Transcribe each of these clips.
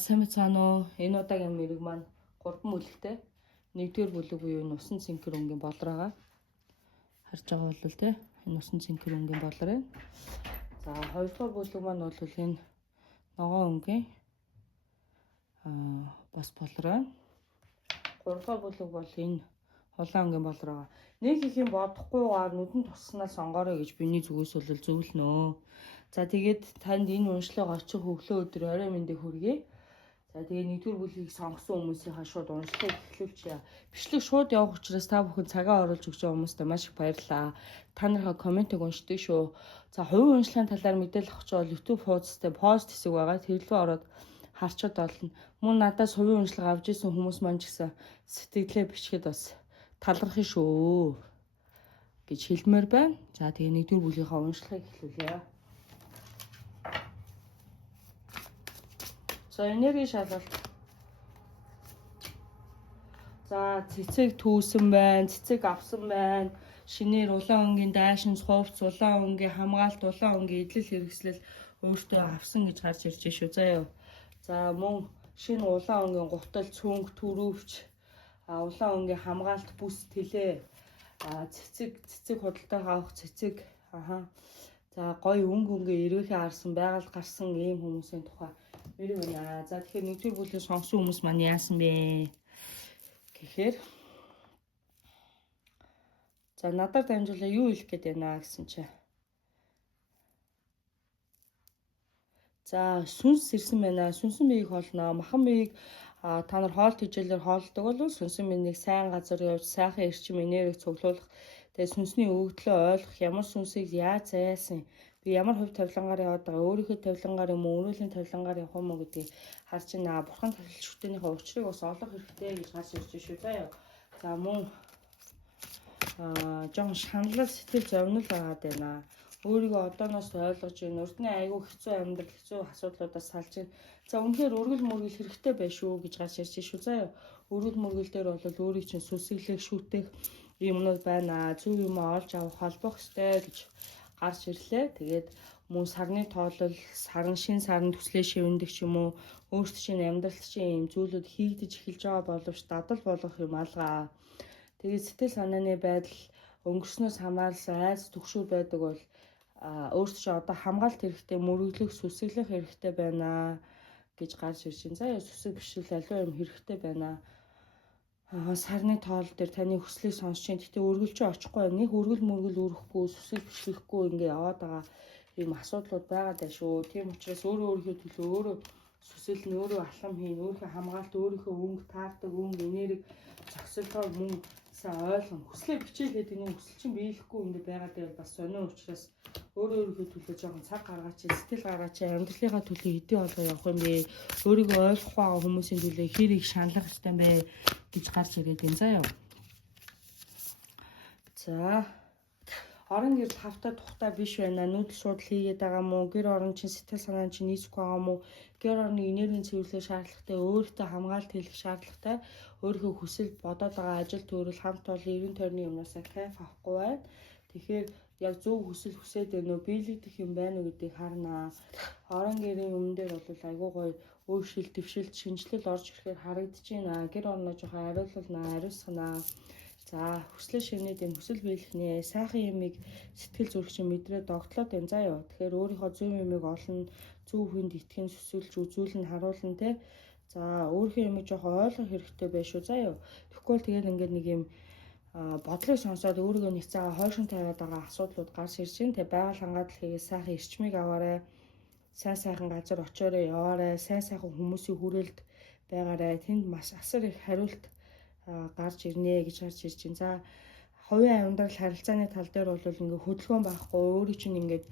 сайн байна уу? Энэ удаагийн мэрэг маань 3 бүлэгтэй. 1-р бүлэг буюу энэ усан цэнхэр өнгийн болор байгаа. Харж байгаа бол тэ энэ усан цэнхэр өнгийн болор байна. За 2-р бүлэг маань бол энэ ногоон өнгийн бас болор байна. 3-р бүлэг бол энэ улаан өнгийн болор байгаа. Нэг их юм бодохгүйгээр нүдэн туснаас сонгоорой гэж биний зүгээс бол зөвлөнөө. За тэгээд танд энэ уншлыг очих өглөө өдөр орой мэндийг хүргэе. За тэгээд 1-р бүлгийг сонгосон хүмүүсийнхаа шууд уншлыг эхлүүлчихье. Бичлэг шууд явах учраас та бүхэн цагаа оруулж өгч байгаа хүмүүстээ маш их баярлалаа. Та нарынхаа комментиг уншдаг шүү. За хувийн уншлагын талаар мэдээлэл авах бол YouTube хуудастай пост хэсэг байгаа. Тэр рүү ороод харчод олно. Мөн надаас хувийн уншлага авч исэн хүмүүс маань ч гэсэн сэтгэлээ бичгээд бас талархын шүү гэж хэлмээр байна. За тэгээ 1-р бүлгийнхаа уншлагыг эхлүүлье. За энерги шалгалт. За цэцэг түүсэн байна, цэцэг авсан байна. Шинээр улаан өнгийн даашинс хувцс, улаан өнгийн хамгаалт, улаан өнгийн эдлэл хэрэгслэл өөртөө авсан гэж гарч ирж шүү заяа. За мөн шинэ улаан өнгийн гутал, цүнх, түрүүвч, улаан өнгийн хамгаалт бүс тэлээ. Цэцэг худалдаа авах цэцэг. За гоё өнгийн эргээхээ харсан байгальд гарсан ийм хүмүүсийн тухай мэрэг байна. За тэгэхээр 1-р бүлгийг сонгосон хүмүүс маань яасан бэ гэхээр за надад дамжуулаа юу хэлэх гээд байна гэсэн чи. За сүнс ирсэн байна. Сүнсэн биеийг холно. Махан биеийг та нар хоол тэжээлээр хоолдог бол сүнсэн биеийг сайн газар явж сайхан эрчим энерги цуглуулах. Тэгээ сүнсний өгөгдлөө ойлгох, ямар сүнсийг яаж зайсан, би ямар хувь тавилангаар яваад байгаа, өөрийнхөө тавилангаар юм уу, өрөөлийн тавилангаар явах юм уу гэдгийг харж байна. Бурхан талч шүтэнийхээ учрыг бас олох хэрэгтэй гэж гарч ирж шүү заяа. За мөн жоон шаналл сэтгэл зовнил байгаад байна. Өөрийгөө одооноос ойлгож байна. Урдны айгүй хэцүү амьдрал, хэцүү асуудлуудаас салж байна. За үнэхээр өргөл мөргөл хэрэгтэй байх шүү гэж гарч ирж шүү заяа. Өргөл мөргөл дээр бол өөрийг чинь сүсэглэх, шүтэх юмнууд байна. Зөв юм олж авах, холбох ёстой гэж гарч ирлээ. Тэгээд мөн сарны тоолол, шин сарн төслөө шивэндэг ч юм уу, өөрт чинь амьдралт чинь юм зүйлүүд хийгдэж эхэлж байгаа боловч дадал болгох юм алгаа. Тэгээд сэтгэл санааны байдал өнгөрснөөс хамаарсан айц түгшүүр байдаг бол өөрт чинь одоо хамгаалт хэрэгтэй, мөрөглөх, сүсэглэх хэрэгтэй байна гэж гарч ирж байна. За сүсэг бишэл аливаа юм хэрэгтэй байна. Сарны тоол дээр таны хүслийг сонсч чинь гэтээ өргөлж очихгүй нэг өргөл мөргөл өрөхгүй сүсэл бишлэхгүй ингээ яваад байгаа юм асуудлууд байгаа даа шүү. Тийм учраас өөрийнхөө төлөө өөрөө сүсэлнэ, өөрөө алхам хийн, өөрийнхөө хамгаалт, өөрийнхөө өнгө таардаг өнгө энерги зөксөлтөө мөн сайн ойлгоно. Хүслээ бичээл гэдэг нэг хүсэл чинь биелэхгүй ингээ байгаа дээр бас сонио учраас өөрийнхөө төлөө жоохон цаг гаргаач, сэтгэл гаргаач, амьдралынхаа төлөө хэдий олгоо явах юм бэ? Өөрийгөө ойлгох байгаа хүмүүсийн төлөө хэрийг шаналх хэрэгтэй юм бэ гэж гарч ирээд байна заяа. За орон гэр тавтаа тухтай биш байна. Нүүдэл шууд хийгээд байгаа мó? Гэр орон чинь сэтгэл санаа чинь нийцэхгүй байгаа мó? Гэр орны энергийн цэвэрлэх шаардлагатай, өөртөө хамгаалт хийх шаардлагатай, өөрийнхөө хүсэл бодоод байгаа ажил төрөл хамт олон эрен тойрны юмнаас кайф авахгүй байна. Тэгэхээр яг зөв хүсэл хүсээд байна уу, биелэгдэх юм байна уу гэдгийг харнаа. Орон гэрийн өмнө дээр бол айгүй гоё өөрчлөлт, дэвшилт, шинжилэл орж ирэхээр харагдаж байна. Гэр орноо жоохон ариулнаа, ариусганаа. За хүслээ шивнээд юм хүсэл биелэхнээ, сайхан юмыг сэтгэл зүрх чинь мэдрээ догтлоод байна заа юу. Тэгэхээр өөрийнхөө зөв юмыг олно, зөв хүнд итгэн сүсэлж үзүүлэн харуулна те. За өөрийнхөө юмыг жоохон ойлгох хэрэгтэй байх шүү заа юу. Тэгэхгүй бол тэгээд ингээд нэг юм бодлыг сонсоод өөрийгөө нэг цагаа хойшин тавиад байгаа асуудлууд гарч ирж байна. Тэгээ байгаль хангалтл хийгээд сайхан эрчмийг аваарай. Сайхан газар очиорой, яваарай. Сайхан хүмүүсийн хүрээлт байгаарай. Тэнд маш асар их хариулт гарч ирнэ гэж гарч ирж байна. За хувийн амьдрал харилцааны тал дээр бол ингээ хөдөлгөөн байхгүй, өөрийг чинь ингээд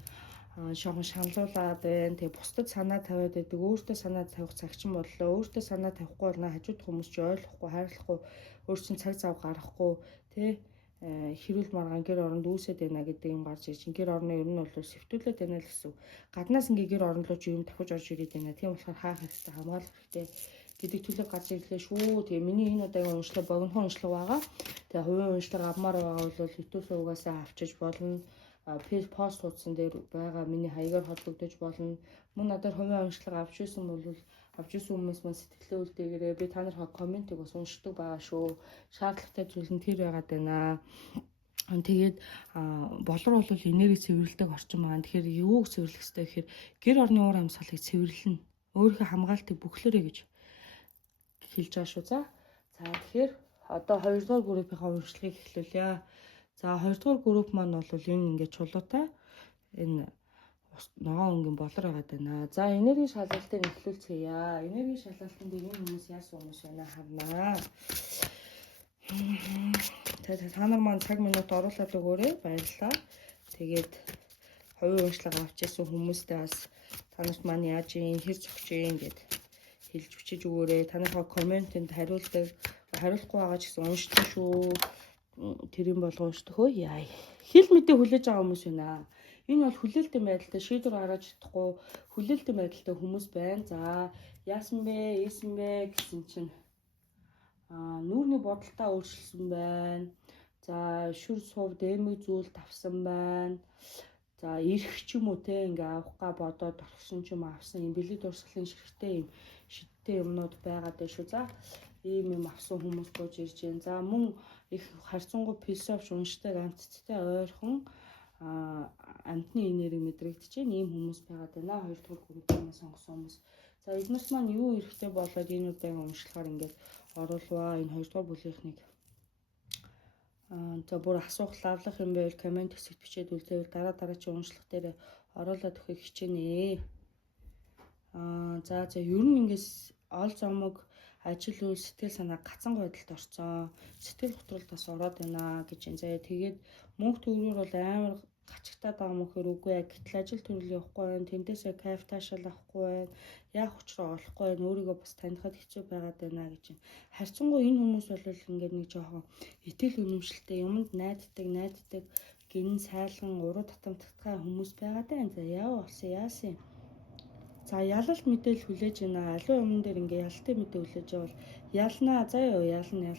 шохон шаналуулаад байна. Тэгээ бусдад санаа тавиад байдаг. Өөртөө санаа тавих цаг чинь боллоо. Өөртөө санаа тавихгүй бол хажууд хүмүүс чи ойлгохгүй, хайрлахгүй, өөр чинь цаг зав гаргахгүй, тэ хэрүүл маргаан гэр оронд үүсээд байна гэдэг юм гарч ирж. Гэр орны ер нь бол сэвтүүлээд байна л гэсэн. Гаднаас ингээ гэр орон руу чи юм давхиж орж ирээд байна. Тийм болохоор хаах хэрэгтэй, хамгаалах хэрэгтэй гэдэг төлөв гарч ирлээ шүү. Тэгээ миний энэ удаагийн уншлага богинохон уншлага байгаа. Тэгээ хувийн уншлага авмаар байгаа бол YouTube сувгаасаа авчиж болно. пэйж пост хуудсан дээр байгаа миний хаягаар холбогдож болно. Мөн надаар хувийн онцлог авч ирсэн бол авч ирсэн хүмүүс маань сэтгэлээ үлдээгээрэй. Би та нарт комментиг бас уншдаг байгаа шүү. Шаардлагатай зүйл нь тэр байгаад байна. Тэгээд болор бол энерги цэвэрлэдэг орчин маань. Тэгэхээр юуг цэвэрлэх ёстой гэхээр гэр орны уур амьсгалыг цэвэрлэнэ. Өөрийнхөө хамгаалтыг бүхлээрэй гэж хэлж байгаа шүү. За тэгэхээр одоо 2 дугаар группийнхаа уншлагыг эхлүүлье. За 2 дугаар групп маань бол энэ ингээд чулуутай энэ ногоон өнгийн болор байгаад байна. За энергийн шалгалтыг эхлүүлцгээе. Энергийн шалгалтанд энэ хүмүүс яасан хүмүүс байна харнаа. Та нар маань цаг минут оруулаад өгөөрэй. Баярлалаа. Тэгээд хувийн уншлага авч ирсэн хүмүүстээ бас та нарт маань яаж юм хэр зогч юм гэд хэлж өчөж өгөөрэй. Та нарт комментэнд хариулахгүй байгаа ч гэсэн уншдаг шүү. Тэрийн болго уншдаг хөө яа. Хэл мэдээ хүлээж байгаа хүмүүс байна. Энэ бол хүлээлтийн байдалтай шийдвэр гаргаж чадахгүй хүлээлтийн байдалтай хүмүүс байна. За яасан бэ, ийсэн бэ гэсэн чинь нүүрний бодолтаа өөрчилсөн байна. За шүр сув дэмэг зүйл тавсан байна. За ирэх ч юм уу те ингээ авахгаа бодоод орхисон ч юм авсан юм бэлэг дурсгалын шидтэй юмнууд байгаад байна шүү. За ийм авсан хүмүүс бууж ирж байна. За мөн их харьцангуй философч уншдаг амтцтай ойрхон амтны энерги мэдрэгдэж байна. Ийм хүмүүс байгаад байна. 2 дугаар группийн сонгосон хүмүүс. За эднэрс маань юу эрэхтэй болоод энэ удаагийн уншлагаар ингээд оруулваа. Энэ 2 дугаар бүлийнхнийг за бүр асуух лавлах юм байвал коммент хэсэгт бичээд үлдээвэл дараагийн уншлах дээр оруулаад өгөхийг хичээнэ. За ер нь ингээс ол зомог ажил үйл сэтгэл санаа гацанг байдалд орцсон. Сэтгэл готрол бас ороод байна гэж энэ. За тэгээд мөнх төгрөөр бол амар гачигтаад байгаа юм хэр үгүй яг гэтэл ажил төрөл явахгүй байна. Тэндээсээ кайф таашаал авахгүй байна. Яг учраа олохгүй байна. Өөрийгөө бас танихад хэцүү байгаад байна гэж байна. Харьцангуй энэ хүмүүс бол ингээд нэг жоохон итгэл үнэмшилтэй юмд найддаг гин сайлган уруу татамтгай хүмүүс байгаад байна. За яав болсон яасан. За ялалт мэдээлэл хүлээж байна. Аливаа юмн дээр ингээд ялалтын мэдээ хүлээж явал ялнаа. Заяа ялна.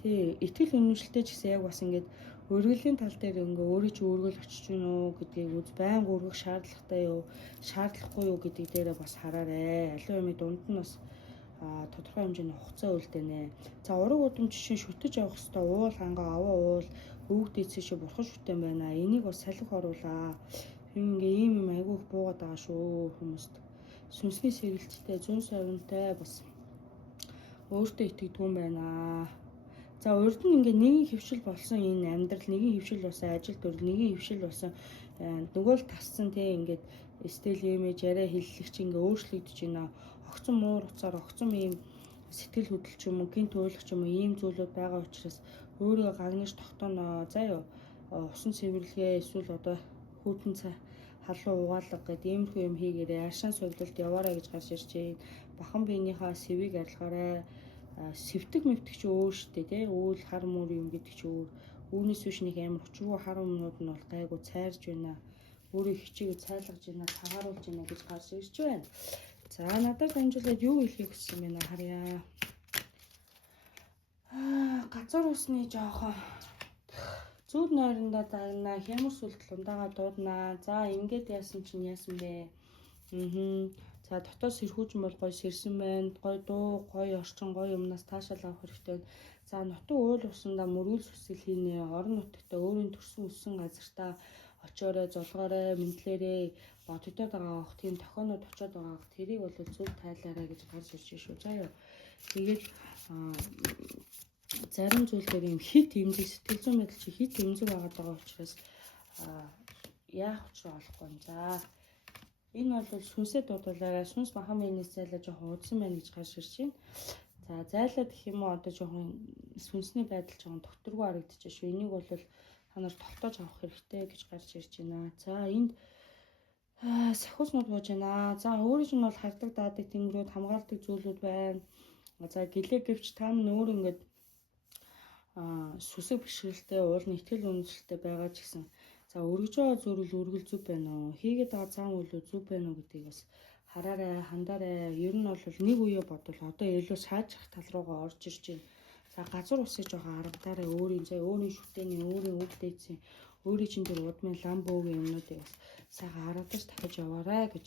Тий, итгэл үнэмшилтэй ч гэсэн яг бас ингээд өргөлийн тал дээр ингээ өөрөө ч өргөл очиж гин үү гэдгийг үз байнга өргөх шаардлагатай юу, шаардлагагүй юу гэдэг дээрээ бас хараарэ. Аливаа юмны дунд нь бас тодорхой хэмжээний хугацаа үлдээнэ. За ураг удам жишээ шүтэж явах хэвээр уул хангаа аваа уул өвөг дээдсээ чи бурхан шүтэн байна. Энийг бас салхи оруулаа. Ингээ ийм айгүй их буугаад байгаа шүү хүмүүст. Сүнсний сэргэлттэй, зүүн совинтай бас өөртөө итгэдэг юм байна. За урд нь ингээ нэгэн хөвшил болсон энэ амьдрал, нэгэн хөвшил болсон ажил төрөл, нэгэн хөвшил болсон нөгөө л тасцсан те ингээд стил имиж яриа хэллэгч ингээ өөрчлөгдөж байна. Огцон муур уцаар огцон ийм сэтгэл хөдлөлч юм уу, гинт уйлах юм уу ийм зүйлүүд байгаа учраас өөрийгөө гагнаж тогтооно. Заяа усан цэвэрлэгээ эсвэл одоо хүүтэн цай халуун угаалга гэдэг иймэрхүү юм хийгээрэй. Аршаан сувлалд яваарай гэж гарч ирж байна. Бахан биенийхээ сэвийг арилгаарай. Сэвтэг мэвтэг чи өөр штэ тий үйл хар мөр юм гэдэг чи өөр үүнээс биш нэг амар хүчрүү хар юмнууд нь бол гайгүй цайрж байна өөрөө хичээгээ цайлгаж байна цагааруулж байна гэж гарч ирж байна. За надад дамжуулаад юу хэлхийг хүссэн юм бэ харъя. Газар усны жоохон зүуд нойрондоо дагнаа хямар сүлт лундаага дууднаа. За ингээд яасан чинь яасан бэ. За дотоод сэрхүүжин бол гоё сэрсэн байна. Гоё дуу, гоё орчин, гоё юмнаас таашаал авах хэрэгтэй. За нутаг уул усандаа мөргөл сүсэл хийнэ. Орон нутагта өөрийн төрсөн өссөн газартаа очиорой, зулгаарай, мэдлээрээ бодогдоод байгаа ах тийм тохионод очиод байгаа ах тэрийг бол зөв тайлаарай гэж гарч ирж шүү. Заяа. Тэгээд зарим зүйлээр юм хит эмзэг сэтгэл зүйн байдал чи хит эмзэг байгаа учраас яах учраа олохгүй юм. За энэ бол сүнсээ дуудуулаарай. Сүнс махан минийс зайлаа жоохон удсан байна гэж гарч ирж байна. За зайлаад гэх юм уу одоо жоохон сүнсний байдал жоохон докторгүй харагдчих шүү. Энийг бол та нар тогтоож авах хэрэгтэй гэж гарч ирж байна. За энд сахиуснууд бууж байна. За өөрөж нь бол хардаг даадаг тэнгэрүүд хамгаалдаг зүйлүүд байна. За гэлээ гэвч та минь өөр ингээд сүсэг бишрэлтэй уулын итгэл үнэмшилтэй байгаа ч гэсэн за өргөж байгаа зүйл өргөл зүв байна уу? Хийгээд байгаа зам үйл зүв байна уу гэдгийг бас хараарай, хандаарай. Ер нь бол нэг үе бодвол одоо илүү сайжрах тал руугаа орж ирж байна. За газар усыг жоохон аргадаарай. Өөрийн шүтээний, өөрийн үг дээдсийн өөрийн чинь тэр удмын ламбогийн юмнуудыг бас сайхан харагдаж дахиж яваарай гэж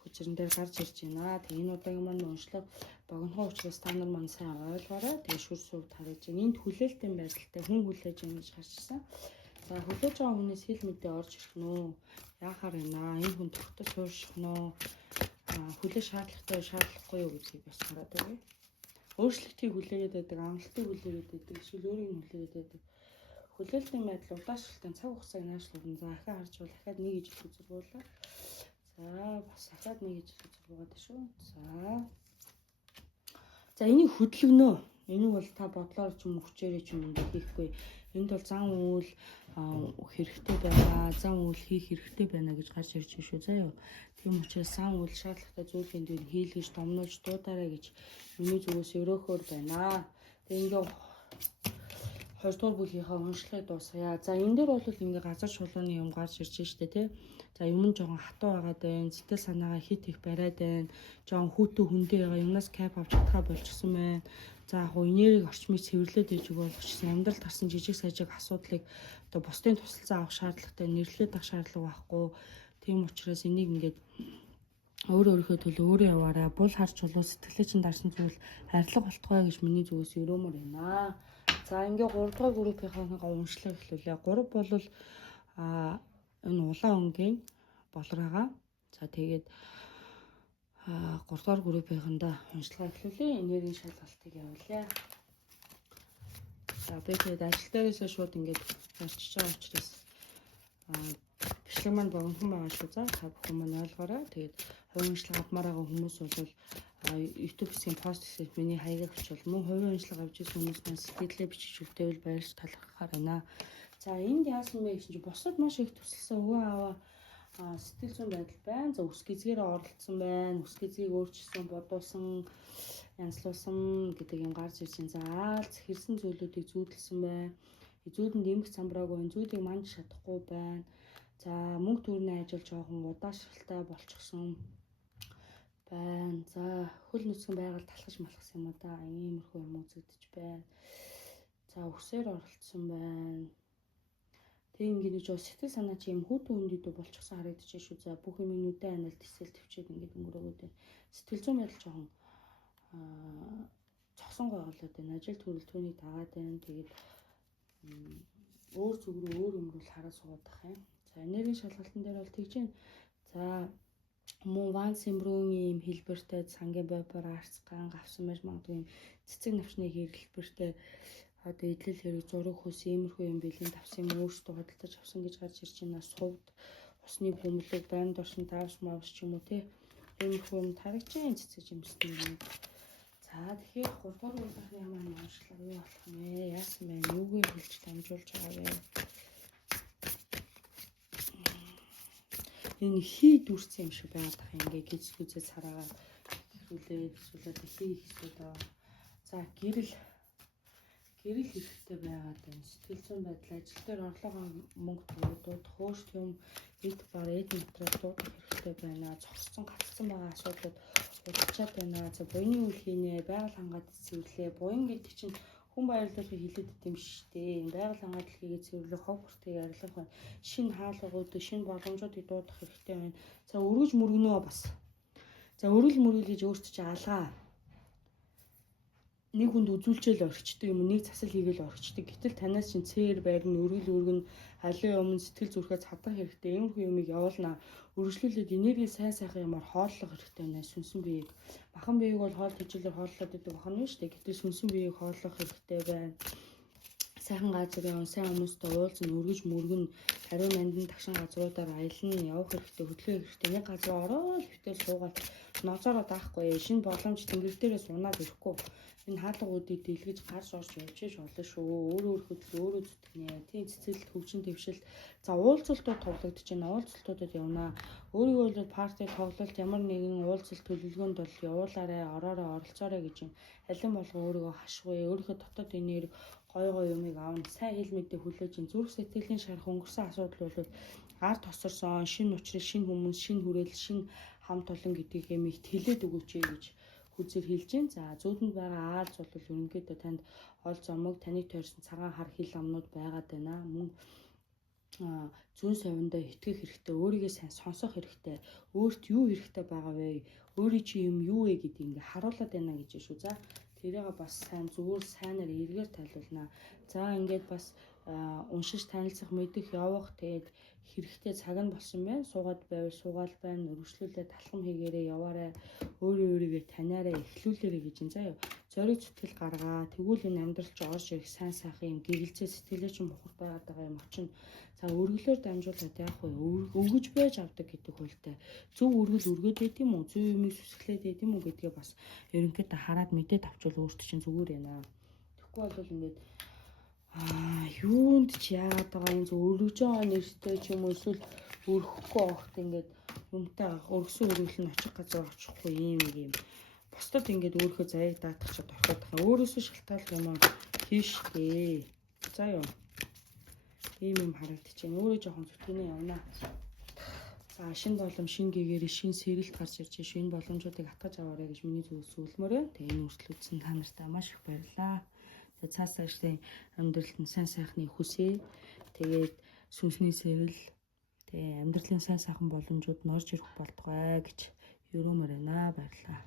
хүчрэн дээр гарч ирж байна. Тэгээ энэ удаагийн маань уншлага богинохон учраас та нар маань сайн ойлгоорой. Тэгээ шүр сур тариж байна. Энд хүлээлтийн байдалтай хүн хүлээж байна гэж гарч ирсэн. За хүлээж байгаа хүнээс хэл мэдээ орж ирэх нөө. Яахаар байна. Энэ хүн тогтол суурших нөө. Хүлээж шаардлагатай шаардлагагүй юу гэдгийг бас хараад байна. Өөрчлөлтийг хүлээгээд байдаг, амлалтыг хүлээгээд байдаг, эсвэл өөрийг нь хүлээгээд байдаг. Хүлээлтийн байдал удаашралтын цаг хугацааг наашлуулна. За ахаа харж бол дахиад нэг ижил үзүүлбүүлээ. За бас дахиад нэг ижил үзүүлбүүлээд шүү. За энийг хөдөлгөнөө. Энийг бол та бодлоор ч юм уу хүчээрээ ч юм уу хийхгүй. Энд бол зан үйл хэрэгтэй байна. Зан үйл хийх хэрэгтэй байна гэж гарч ирж байна шүү заяа. Тийм учраас зан үйл шаардлагатай зүйлийн дээр хийлгэж домнуулж дуудаарай гэж миний зүгээс өрөөхөр байна. Тэгээ ингээ 2 дугаар бүлгийнхаа уншлагыг дуусгая. За энэ дээр бол ингээ газар чулууны юм гарч ирж штэ тий. За юм нь жоохон хатуу байгаад байна. Сэтгэл санаагаа хит их бариад байна. Жоохон хүүтэн хүндээ байгаа юмнаас кап авч чадхаа болчихсон байна. За яг энерги орчмыг цэвэрлээд ээж өгөх болгочихсон. Амьдралд гарсан жижиг сажиг асуудлыг одоо бусдын тусалцаа авах шаардлагатай нэрлээд авах шаардлага байхгүй. Тийм учраас энийг ингээд өөрийнхөө төлөө өөрөө яваарай. Бул харж чулуу сэтгэлээ чинь дарсан зүйл харилцаг болтгой гэж миний зүгээс өрөмөр байна. За ингээ 3 дугаар группийнхаа уншлага эхлүүлээ. 3 бол энэ улаан өнгийн болроогаа. За тэгээд 3 дугаар группийнхаа уншлага эхлүүлээ. Энергийн шалгалтыг явуулъя. За би тэгээд ажил дээрээсээ шууд ингээд зарчиж байгаа учраас бичлэг маань богинохон байгаа шүү. За та бүхэн маань ойлгоорой. Тэгээд хувийн уншлага авмаар байгаа хүмүүс бол YouTube хэсгийн пост хэсэгт миний хаягийг очвол мөн хувийн уншлага авч ирсэн хүмүүс маань сэтгэлээ бичиж үлдээвэл баярч талархахаар байна. За энд яасан бэ гэсэн чинь бусад маш их төсөлсөн өвөө аваа сэтгэл зүйн байдал байна. За үс гизгээрээ оролцсон байна. Үс гизгийг өөрчилсөн, бодуулсан, янзлуулсан гэдэг юм гарч ирж байна. За аалц хэрсэн зүйлүүдийг зүүдэлсэн байна. Зүүдэнд эмх цамбраагүй байна. Зүүдийг манж чадахгүй байна. За мөнгө төгрөний ажил жоохон удаашралтай болчихсон байна. За хөл нүцгэн байгаль талхаж малхсан юм да. Иймэрхүү юм үзэгдэж байна. За үсээр оролцсон байна. Тэг ингээд жоо сэтгэл санаа чи юм хүүтэн хүндэд болчихсон харагдаж шүү. За бүх юм нүдэн аналт тэсэл төвчээд ингээд өнгөрөөгөөд байна. Сэтгэл зүйн байдал жоохон цогсон гой болоод байна. Ажил төрөл түүнийг дагаад байна. Тэгээд өөр зүг рүү өөр юм рүү хараад суугаад байгаа юм. За энергийн шалгалтын дээр бол тэгж байна. За мөн ван симбрүүний юм хэлбэртэй сангийн бобор арцгаан гавсан байж магадгүй юм цэцэг навчны хэлбэртэй одоо идэл хэрэг зураг хөс иймэрхүү юм бэлэн тавсан юм өөрсдөө хөдөлтөж авсан гэж гарч ирж байна. Сувд усны бөмбөлөг байнд оршин таавс мавс ч юм уу те иймэрхүү юм тарагч юм цэцэг юмстай юм. За тэгэхээр 3 дугаар бүлгийн маань уншлага юу болох юм бэ? Яасан бэ? Юугээр хэлж дамжуулж байгаа вэ? Энэ хий дүрцэн юм шиг байгаад байгаа ингээ гизгүзээ цараагаа хүлээд зүйлээд хий хийсгээд байгаа. За гэрэл хэрэгтэй байгаад байна. Сэтгэл зүйн байдал ажил дээр орлогоо мөнгө төгрөдүүд хөөрт юм эд бар эд материал дуудах хэрэгтэй байна. Цогцсон гацсан байгаа асуудлууд удалчаад байна. За буйны үйл хийнэ, байгаль хангалттай цэвэрлээ. Буян гэдэг чинь хүн баярлуулахыг хилээд идэм шүү дээ. Байгаль хангалттай хийгээд цэвэрлэх хог бүртгийг арилгах байна. Шинэ хаалгууд, шинэ боломжуудыг дуудах хэрэгтэй байна. За өргөж мөргөнөө бас. За өргөл мөргөл гэж өөртөө чи алгаа. Нэг хүнд үзүүлчээл орчдөг юм, нэг засал хийгээл орчдөг. Гэтэл танаас чинь цээр байрны өргөл өргөн халын өмнө сэтгэл зүрхээ цадах хэрэгтэй. Иймэрхүү юмыг явуулнаа. Өргөжлүүлээд энерги сайн сайхан юмар хооллох хэрэгтэй байна. Сүнсэн биеийг. Махан биеийг бол хоол тэжээлэр хооллоод идэг бахан нь шүү дээ. Гэтэл сүнсэн биеийг хооллох хэрэгтэй байна. Сайхан газрын сайн хүмүүстэй уулзна, өргөж мөргөн, хариу нандин тагшин газруудаар аялна, явах хэрэгтэй, хөдөлгөөн хэрэгтэй. Нэг газар ороод хөвтөл суугаад ноцороо даахгүй. Шинэ боломж тэнгэр дээрээс унаад ирэхгүй. Энэ хаалгуудыг дэлгэж гарч орж явж болно шүү. Өөр хөдөл өөрөө зүтгэнэ. Тийм цэцэрлэг хөгжин дэвшил. За уулзалтууд товлогдож байна. Уулзалтуудад явнаа. Өөрийгөө бол парти тоглолт ямар нэгэн уулзалт төлөвлөгөөнд бол явуулаарай, ороорой, оролцоорой гэж юм. Алин болго өөрийгөө хашгүй, өөрийнхөө дотоод энерги гой юмыг аавна. Сайн хэл мэдээ хүлээж ин зүрх сэтгэлийн шарах өнгөрсөн асуудал бол ард тосорсон, шинэ учрал, шинэ хүмүүс, шинэ хүрээлэл, шинэ хамт олон гэдгийг юм их тэлээд өгөөч гэж хүзээр хэлж гин. За зүүдэнд байгаа аалз бол ерөнхийдөө танд ол зомог, таныг тойрсон цагаан хар хил амнууд байгаад байна. Мөн зүүн совиндоо итгэх хэрэгтэй, өөрийгөө сайн сонсох хэрэгтэй, өөрт юу хэрэгтэй байгаа вэ? Өөрийн чи юм юу вэ гэдгийг ингээ харуулад байна гэж шүү. За тэрийг бас сайн зүгээр сайнаар эргээр тайлбарлана. За ингээд бас уншиж танилцах, мэдэх, явах тэгээд хэрэгтэй цаг нь болсон байна. Суугаад байвал суугаал байна. Өргөжлүүлээ талхам хийгээрээ яваарай. Өөрийгөө таниараа эхлүүлээрэй гэж энэ заяа. Зориг зүтгэл гаргаа. Тэгвэл энэ амьдралч орж ирэх сайн сайхан юм гэгэлцээ сэтгэлээ чинь бухар байгаад байгаа юм очино. За өргөлөөр дамжуулаад яах вэ? Өгөж байж авдаг гэдэг хуультай. Зөв өргөл өргөд байд юм уу? Зөв юм сүсгэлээд байд юм уу гэдгээ бас ерөнхийдөө хараад мэдээд авчвал өөртөө чинь зүгээр байна. Тэгэхгүй бол ингээд юунд ч яагаад байгаа юм зөв өргөж байгаа нэртэй ч юм уу эсвэл өргөхгүй байхад ингээд юмтай өргөсөн өргөл нь очих газар очихгүй юм. Бусдад ингээд өөрөө заяаг даатгачаад орхиод байгаа. Өөрөөсөө шалтгаалх юм хийштэй. За юу. Ийм харагдчихээн. Өөрөө жоохон зүтгэнээ явна. За шинэ болом шинэ гэгээр шинэ сэрэлт гарч ирж шинэ боломжуудыг атгаж аваарай гэж миний зөв зөвлөмөр байна. Тэгээ энэ хүртэл үзсэн та нартай маш их баярлалаа. За цаас цаашдын амьдралд нь сайн сайхныг хүсье. Тэгээд сүнсний сэрэл тэгээ амьдралын сайн сайхан боломжууд норж ирэх болтугай гэж ерөмөр байна. Баярлалаа.